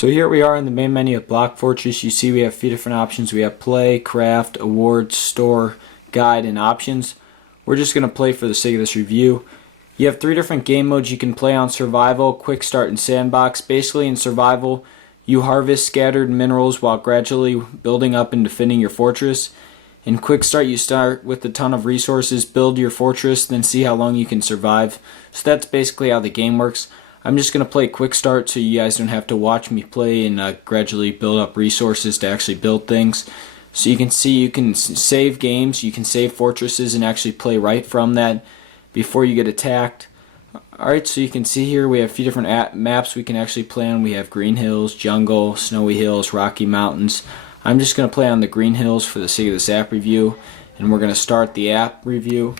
So here we are in the main menu of Block Fortress. You see we have a few different options. We have Play, Craft, Awards, Store, Guide, and Options. We're just going to play for the sake of this review. You have three different game modes you can play on: Survival, Quick Start, and Sandbox. Basically in Survival, you harvest scattered minerals while gradually building up and defending your fortress. In Quick Start, you start with a ton of resources, build your fortress, then see how long you can survive. So that's basically how the game works. I'm just going to play Quick Start so you guys don't have to watch me play and gradually build up resources to actually build things. So you can see you can save games, you can save fortresses and actually play right from that before you get attacked. Alright, so you can see here we have a few different maps we can actually play on. We have Green Hills, Jungle, Snowy Hills, Rocky Mountains. I'm just going to play on the Green Hills for the sake of this app review, and we're going to start the app review.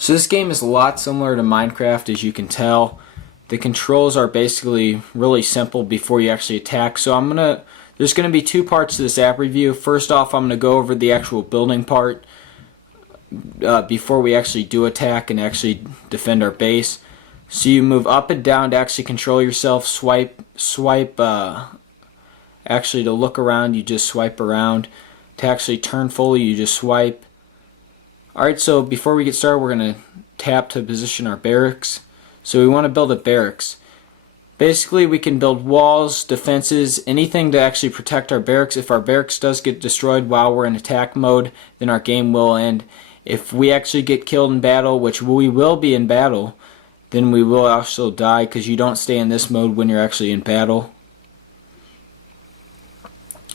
So this game is a lot similar to Minecraft, as you can tell. The controls are basically really simple before you actually attack. So there's going to be two parts to this app review. First off, I'm going to go over the actual building part before we actually do attack and actually defend our base. So you move up and down to actually control yourself. Swipe. Actually, to look around, you just swipe around. To actually turn fully, you just swipe. Alright, so before we get started, we're going to tap to position our barracks. So we want to build a barracks. Basically, we can build walls, defenses, anything to actually protect our barracks. If our barracks does get destroyed while we're in attack mode, then our game will end. If we actually get killed in battle, which we will be in battle, then we will also die, because you don't stay in this mode when you're actually in battle.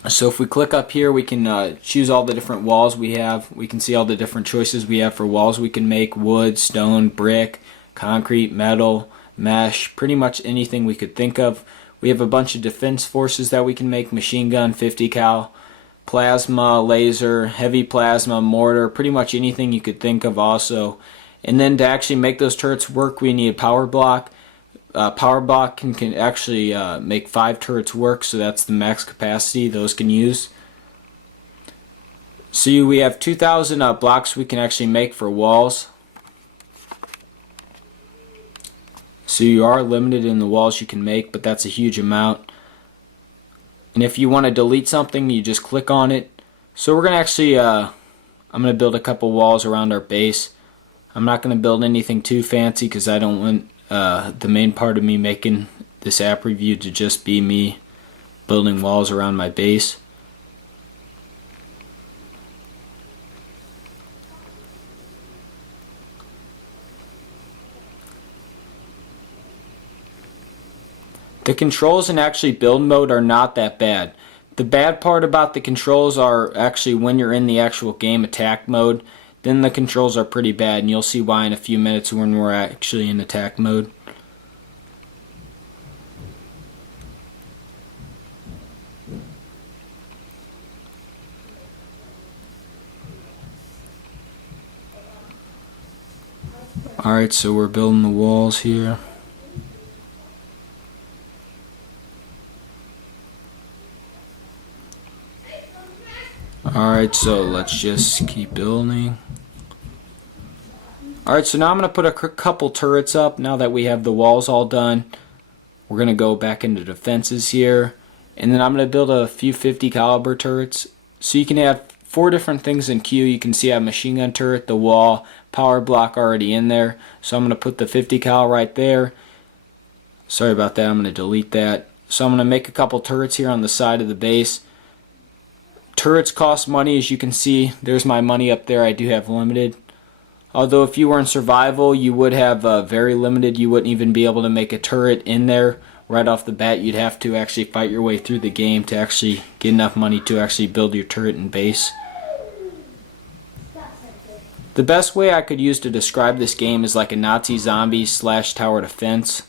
So if we click up here, we can choose all the different walls we have. We can see all the different choices we have for walls we can make: wood, stone, brick, concrete, metal, mesh, pretty much anything we could think of. We have a bunch of defense forces that we can make: machine gun, 50 cal, plasma, laser, heavy plasma, mortar, pretty much anything you could think of also. And then to actually make those turrets work, we need a power block. Power block can actually make 5 turrets work, so that's the max capacity those can use. So we have 2,000 blocks we can actually make for walls. So you are limited in the walls you can make, but that's a huge amount. And if you want to delete something, you just click on it. So we're going to actually, I'm going to build a couple walls around our base. I'm not going to build anything too fancy because I don't want the main part of me making this app review to just be me building walls around my base. The controls in actually build mode are not that bad. The bad part about the controls are actually when you're in the actual game attack mode. Then the controls are pretty bad, and you'll see why in a few minutes when we're actually in attack mode. Alright, so we're building the walls here. Alright, so let's just keep building. Alright, so now I'm going to put a couple turrets up now that we have the walls all done. We're going to go back into defenses here. And then I'm going to build a few 50 caliber turrets. So you can have 4 different things in queue. You can see I have machine gun turret, the wall, power block already in there. So I'm going to put the 50 cal right there. Sorry about that, I'm going to delete that. So I'm going to make a couple turrets here on the side of the base. Turrets cost money, as you can see. There's my money up there. I do have limited. Although if you were in survival, you would have very limited. You wouldn't even be able to make a turret in there right off the bat. You'd have to actually fight your way through the game to actually get enough money to actually build your turret and base. The best way I could use to describe this game is like a Nazi zombie / tower defense.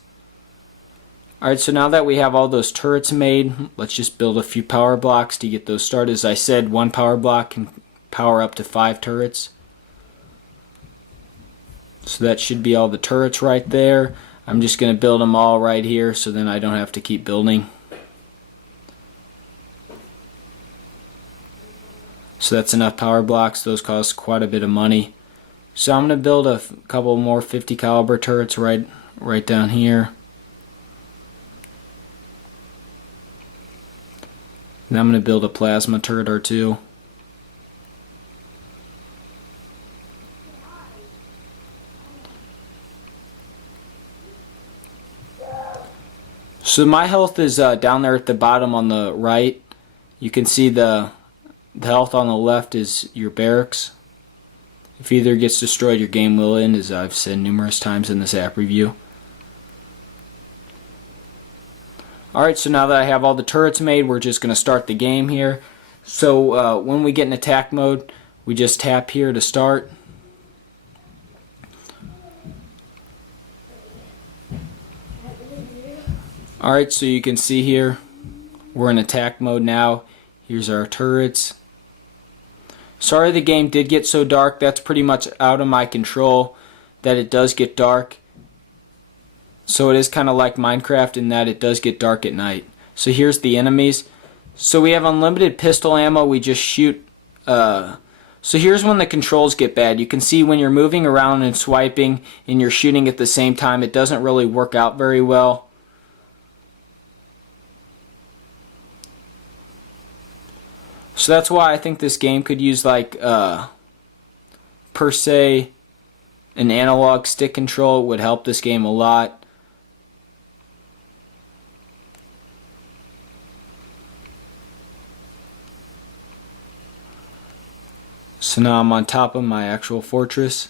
Alright, so now that we have all those turrets made, let's just build a few power blocks to get those started. As I said, one power block can power up to 5 turrets. So that should be all the turrets right there. I'm just going to build them all right here so then I don't have to keep building. So that's enough power blocks. Those cost quite a bit of money. So I'm going to build a couple more 50 caliber turrets right down here. And I'm going to build a plasma turret or two. So my health is down there at the bottom on the right. You can see the health on the left is your barracks. If either gets destroyed, your game will end, as I've said numerous times in this app review. Alright, so now that I have all the turrets made, we're just going to start the game here. So when we get in attack mode, we just tap here to start. Alright, so you can see here, we're in attack mode now. Here's our turrets. Sorry the game did get so dark. That's pretty much out of my control that it does get dark. So it is kind of like Minecraft in that it does get dark at night. So here's the enemies. So we have unlimited pistol ammo. We just shoot. So here's when the controls get bad. You can see when you're moving around and swiping and you're shooting at the same time, it doesn't really work out very well. So that's why I think this game could use like per se an analog stick control. It would help this game a lot. So now I'm on top of my actual fortress.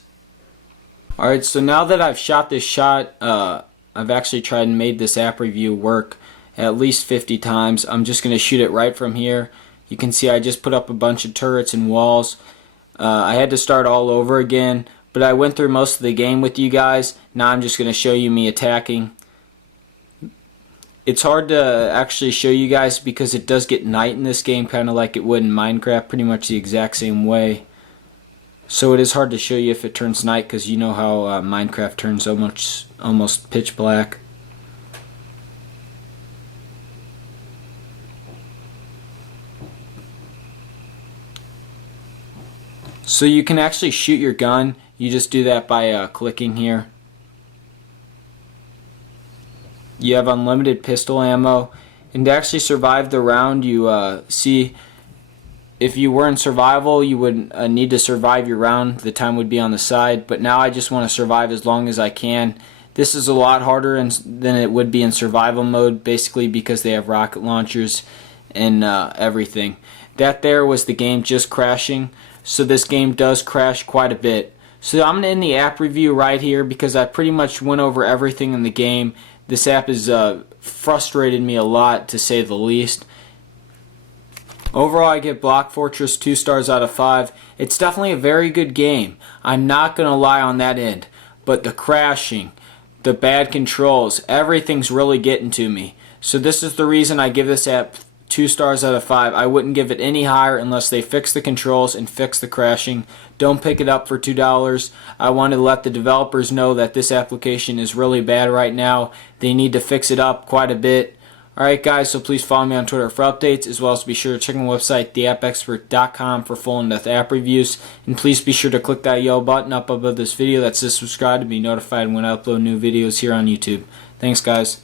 Alright, so now that I've shot this shot, I've actually tried and made this app review work at least 50 times. I'm just going to shoot it right from here. You can see I just put up a bunch of turrets and walls. I had to start all over again, but I went through most of the game with you guys. Now I'm just going to show you me attacking. It's hard to actually show you guys because it does get night in this game, kind of like it would in Minecraft, pretty much the exact same way. So it is hard to show you if it turns night because you know how Minecraft turns almost pitch black. So you can actually shoot your gun. You just do that by clicking here. You have unlimited pistol ammo, and to actually survive the round, you see if you were in survival, you would need to survive your round. The time would be on the side, but now I just want to survive as long as I can. This is a lot harder than it would be in survival mode, basically because they have rocket launchers and everything. That there was the game just crashing, so this game does crash quite a bit. So I'm going to end the app review right here because I pretty much went over everything in the game. This app has frustrated me a lot, to say the least. Overall, I give Block Fortress 2 stars out of 5. It's definitely a very good game. I'm not going to lie on that end. But the crashing, the bad controls, everything's really getting to me. So this is the reason I give this app 2 stars out of 5. I wouldn't give it any higher unless they fix the controls and fix the crashing. Don't pick it up for $2. I wanted to let the developers know that this application is really bad right now. They need to fix it up quite a bit. Alright guys, so please follow me on Twitter for updates, as well as be sure to check my website, theappexpert.com, for full in-depth app reviews. And please be sure to click that yellow button up above this video that says subscribe to be notified when I upload new videos here on YouTube. Thanks guys.